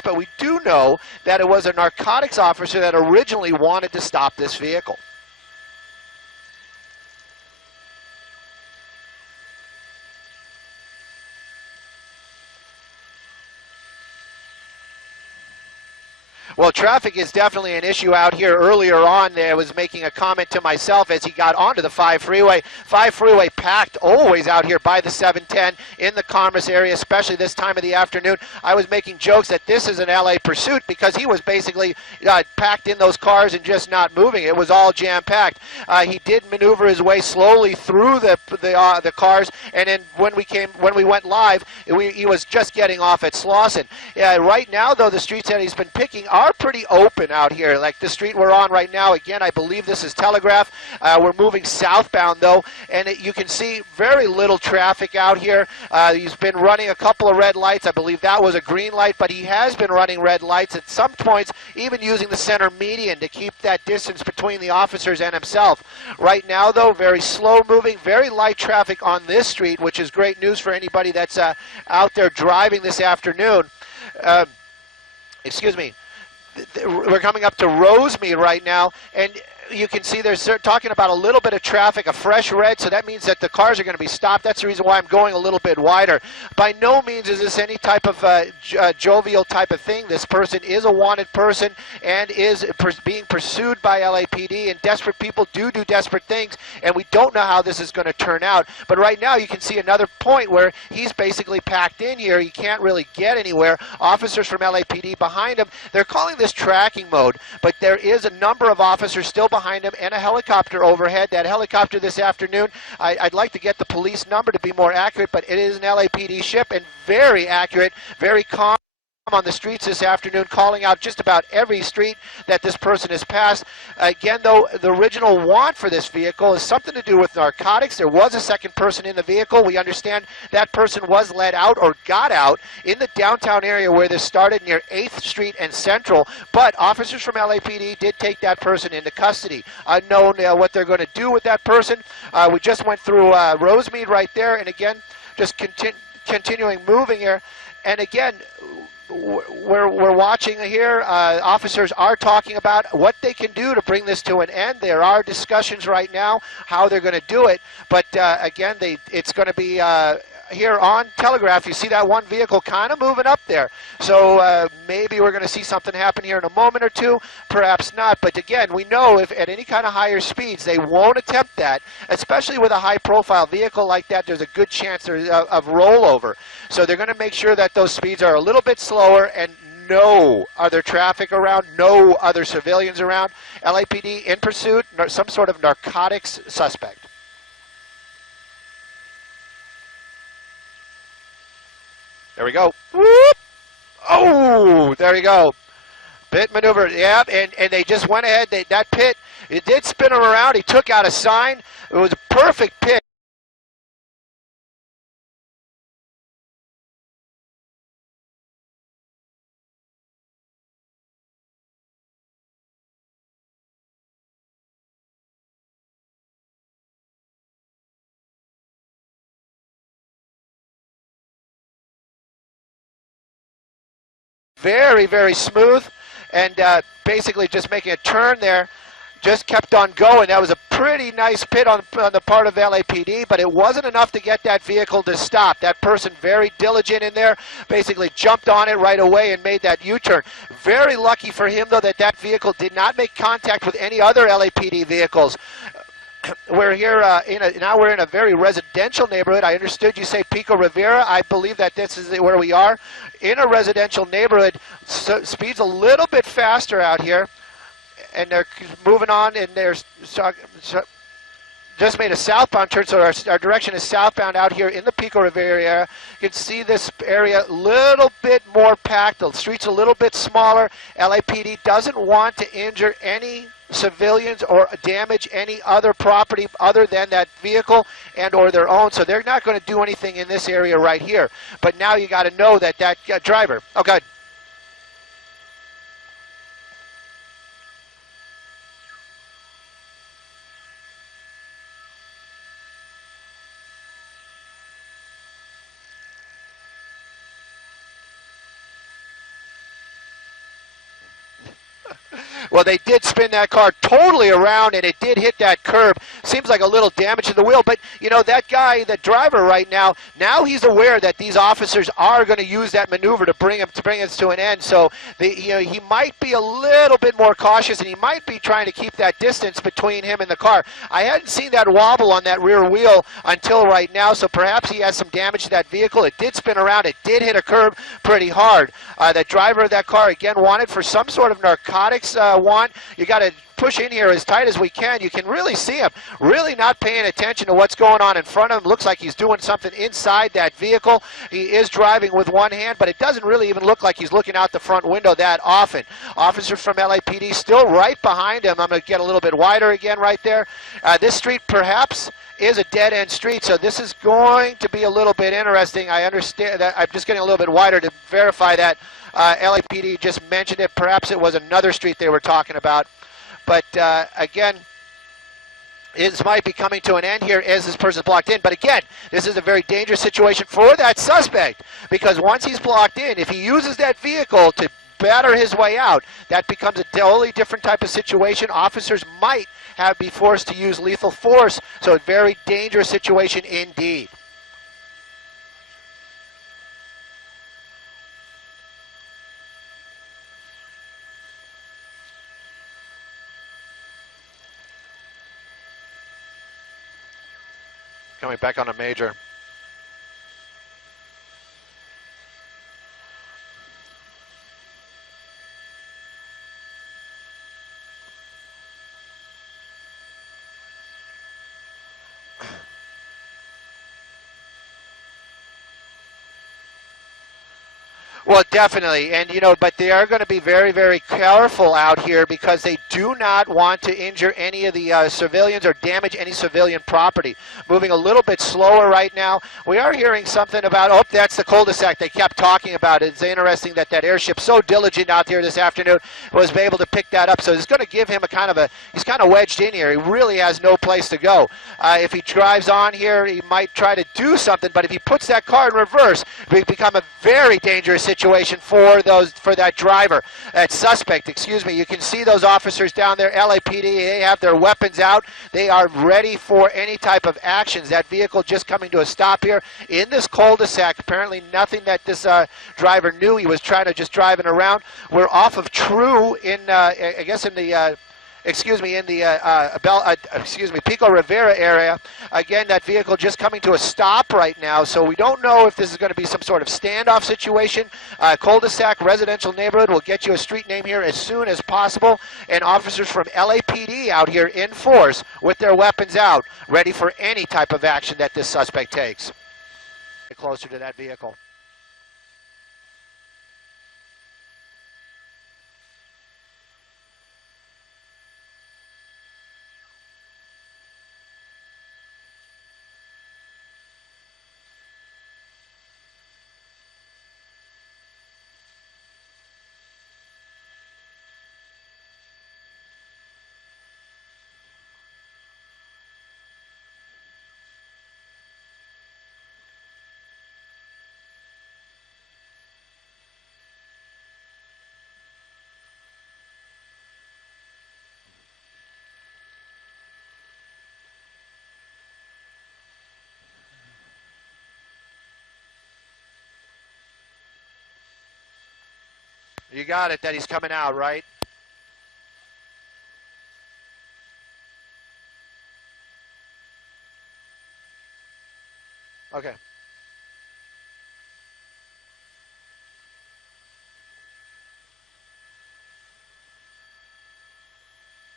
but we do know that it was a narcotics officer that originally wanted to stop this vehicle. Well, traffic is definitely an issue out here. Earlier on, I was making a comment to myself as he got onto the 5 freeway. 5 freeway packed always out here by the 710 in the Commerce area, especially this time of the afternoon. I was making jokes that this is an LA pursuit because he was basically packed in those cars and just not moving. It was all jam-packed. He did maneuver his way slowly through the cars, and then when we went live, he was just getting off at Slauson. Right now, though, the streets that he's been picking are pretty open out here. Like the street we're on right now, again, I believe this is Telegraph. We're moving southbound, though, and you can see very little traffic out here. He's been running a couple of red lights. I believe that was a green light, but he has been running red lights at some points, even using the center median to keep that distance between the officers and himself. Right now, though, very slow moving, very light traffic on this street, which is great news for anybody that's out there driving this afternoon. Excuse me. We're coming up to Rosemead right now, and you can see they're talking about a little bit of traffic, a fresh red, so that means that the cars are going to be stopped. That's the reason why I'm going a little bit wider. By no means is this any type of jovial type of thing. This person is a wanted person and is being pursued by LAPD, and desperate people do desperate things, and we don't know how this is going to turn out. But right now you can see another point where he's basically packed in here. He can't really get anywhere. Officers from LAPD behind him. They're calling this tracking mode, but there is a number of officers still behind him and a helicopter overhead. That helicopter this afternoon, I'd like to get the police number to be more accurate, but it is an LAPD ship and very accurate, very calm on the streets this afternoon, calling out just about every street that this person has passed. Again, though, the original want for this vehicle is something to do with narcotics. There was a second person in the vehicle. We understand that person was let out or got out in the downtown area where this started near 8th Street and Central, but officers from LAPD did take that person into custody. Unknown what they're going to do with that person. We just went through Rosemead right there, and again, just continuing moving here. And again, we're watching here. Officers are talking about what they can do to bring this to an end. There are discussions right now how they're going to do it, but again, it's going to be here on Telegraph. You see that one vehicle kind of moving up there, so maybe we're going to see something happen here in a moment or two, perhaps not. But again, we know if at any kind of higher speeds, they won't attempt that, especially with a high-profile vehicle like that. There's a good chance of rollover, so they're going to make sure that those speeds are a little bit slower and no other traffic around, no other civilians around. LAPD in pursuit, some sort of narcotics suspect. There we go. Whoop. Oh, there you go. Pit maneuver, yeah, and they just went ahead. That pit, it did spin him around. He took out a sign. It was a perfect pit. Very, very smooth, and basically just making a turn there. Just kept on going. That was a pretty nice pit on the part of LAPD, but it wasn't enough to get that vehicle to stop. That person, very diligent in there, basically jumped on it right away and made that U-turn. Very lucky for him, though, that that vehicle did not make contact with any other LAPD vehicles. We're here now we're in a very residential neighborhood. I understood you say Pico Rivera. I believe that this is where we are. In a residential neighborhood, so speed's a little bit faster out here, and they're moving on, and they're just made a southbound turn, so our direction is southbound out here in the Pico Rivera area. You can see this area a little bit more packed. The street's a little bit smaller. LAPD doesn't want to injure any civilians or damage any other property other than that vehicle and or their own, so they're not going to do anything in this area right here. But now you got to know that that driver, oh god, Well, they did spin that car totally around, and it did hit that curb. Seems like a little damage to the wheel, but you know that guy, the driver, right now he's aware that these officers are going to use that maneuver to bring us to an end. So he might be a little bit more cautious, and he might be trying to keep that distance between him and the car. I hadn't seen that wobble on that rear wheel until right now, so perhaps he has some damage to that vehicle. It did spin around. It did hit a curb pretty hard. The driver of that car, again, wanted for some sort of narcotics. You got to push in here as tight as we can. You can really see him really not paying attention to what's going on in front of him. Looks like he's doing something inside that vehicle. He is driving with one hand, but it doesn't really even look like he's looking out the front window that often. Officers from LAPD still right behind him. I'm going to get a little bit wider again right there. This street perhaps is a dead-end street, so this is going to be a little bit interesting. I understand that. I'm just getting a little bit wider to verify that. LAPD just mentioned it. Perhaps it was another street they were talking about. But again, this might be coming to an end here as this person's blocked in. But again, this is a very dangerous situation for that suspect, because once he's blocked in, if he uses that vehicle to batter his way out, that becomes a totally different type of situation. Officers might be forced to use lethal force, so a very dangerous situation indeed. Coming back on a major. Well, definitely, and but they are going to be very, very careful out here, because they do not want to injure any of the civilians or damage any civilian property. Moving a little bit slower right now. We are hearing something about, that's the cul-de-sac they kept talking about. It's interesting that airship, so diligent out there this afternoon, was able to pick that up. So it's going to give him he's kind of wedged in here. He really has no place to go. If he drives on here, he might try to do something, but if he puts that car in reverse, it will become a very dangerous situation for that driver, that suspect, excuse me. You can see those officers down there, LAPD, they have their weapons out. They are ready for any type of actions. That vehicle just coming to a stop here in this cul-de-sac. Apparently nothing that this driver knew. He was trying to just driving around. We're off of True in, I guess in the Pico Rivera area. Again, that vehicle just coming to a stop right now, so we don't know if this is going to be some sort of standoff situation. Cul-de-sac residential neighborhood. Will get you a street name here as soon as possible, and officers from LAPD out here in force with their weapons out, ready for any type of action that this suspect takes. Closer to that vehicle. You got it, that he's coming out, right? Okay.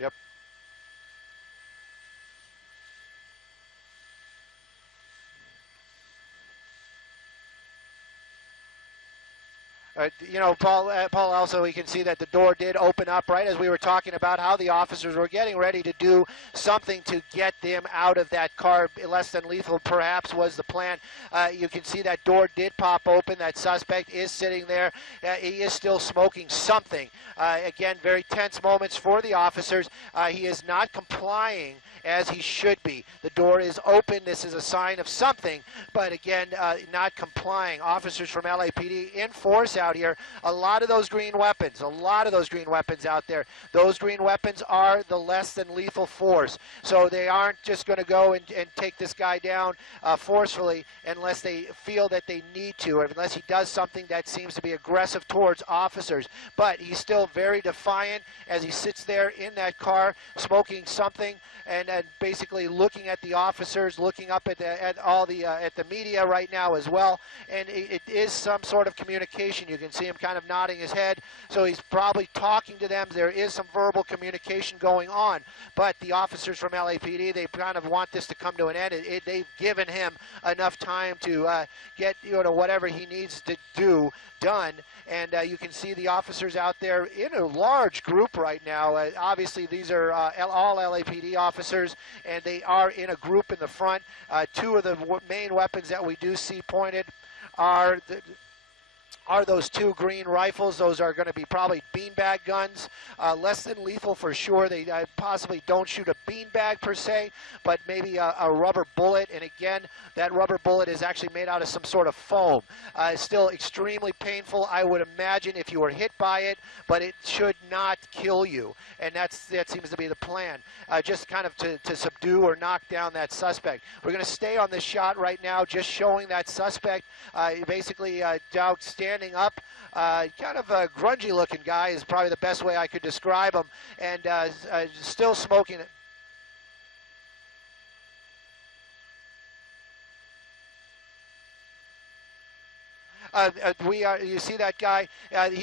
Yep. Paul, also, we can see that the door did open up right as we were talking about how the officers were getting ready to do something to get them out of that car. Less than lethal, perhaps, was the plan. You can see that door did pop open. That suspect is sitting there. He is still smoking something. Again, very tense moments for the officers. He is not complying as he should be. The door is open. This is a sign of something, but again, not complying. Officers from LAPD in force out out here. A lot of those green weapons out there. Those green weapons are the less than lethal force. So they aren't just going to go and take this guy down forcefully unless they feel that they need to, or unless he does something that seems to be aggressive towards officers. But he's still very defiant as he sits there in that car smoking something and basically looking at the officers, looking up at the media right now as well. And it is some sort of communication. You can see him kind of nodding his head. So he's probably talking to them. There is some verbal communication going on. But the officers from LAPD, they kind of want this to come to an end. They've given him enough time to get whatever he needs to do done. And you can see the officers out there in a large group right now. Obviously, these are all LAPD officers, and they are in a group in the front. Two of the main weapons that we do see pointed are those two green rifles. Those are going to be probably beanbag guns, less than lethal for sure. They possibly don't shoot a beanbag per se, but maybe a rubber bullet. And again, that rubber bullet is actually made out of some sort of foam. It's still extremely painful, I would imagine, if you were hit by it, but it should not kill you. And that seems to be the plan, just kind of to subdue or knock down that suspect. We're going to stay on this shot right now, just showing that suspect basically standing up, kind of a grungy looking guy is probably the best way I could describe him, and still smoking it. You see that guy?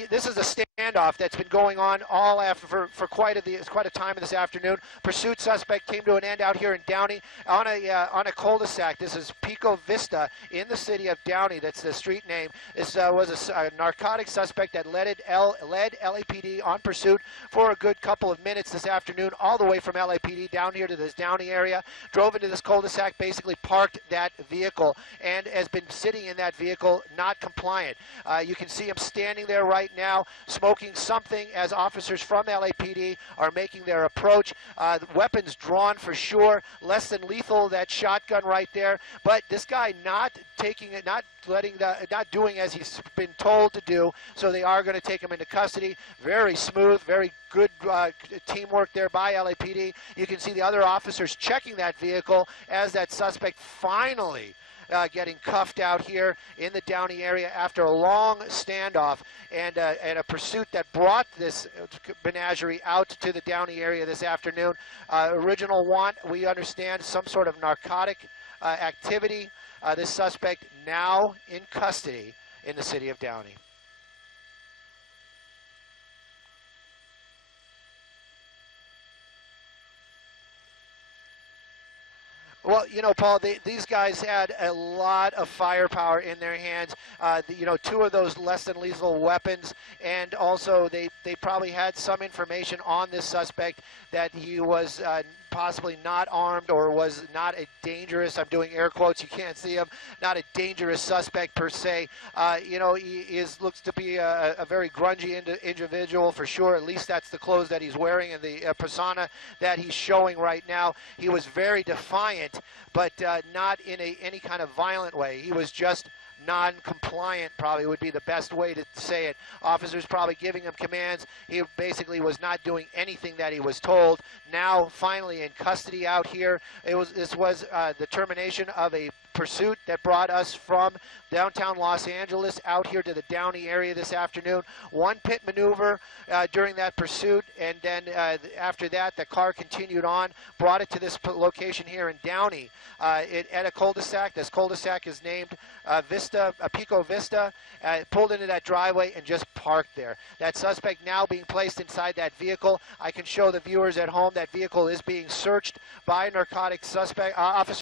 This is a standoff that's been going on all after for quite a time this afternoon. Pursuit suspect came to an end out here in Downey on a cul-de-sac. This is Pico Vista in the city of Downey. That's the street name. This was a narcotic suspect that led LAPD on pursuit for a good couple of minutes this afternoon, all the way from LAPD down here to this Downey area. Drove into this cul-de-sac, basically parked that vehicle, and has been sitting in that vehicle, not compliant. You can see him standing there right now, smoking something as officers from LAPD are making their approach. Weapons drawn for sure, less than lethal, that shotgun right there. But this guy not taking it, not doing as he's been told to do. So they are going to take him into custody. Very smooth, very good teamwork there by LAPD. You can see the other officers checking that vehicle as that suspect finally getting cuffed out here in the Downey area after a long standoff and a pursuit that brought this menagerie out to the Downey area this afternoon. Original want, we understand, some sort of narcotic activity. This suspect now in custody in the city of Downey. Well, Paul, these guys had a lot of firepower in their hands. Two of those less than lethal weapons, and also they probably had some information on this suspect that he was possibly not armed or was not a dangerous, I'm doing air quotes, you can't see him, not a dangerous suspect per se. He looks to be a very grungy individual for sure. At least that's the clothes that he's wearing and the persona that he's showing right now. He was very defiant, but not in any kind of violent way. He was just non-compliant, probably would be the best way to say it. Officers probably giving him commands. He basically was not doing anything that he was told. Now, finally in custody out here. This was the termination of a pursuit that brought us from downtown Los Angeles out here to the Downey area this afternoon. One pit maneuver during that pursuit, and then after that, the car continued on, brought it to this location here in Downey at a cul-de-sac. This cul-de-sac is named Pico Vista. Pulled into that driveway and just parked there. That suspect now being placed inside that vehicle. I can show the viewers at home that vehicle is being searched by narcotic suspect officers.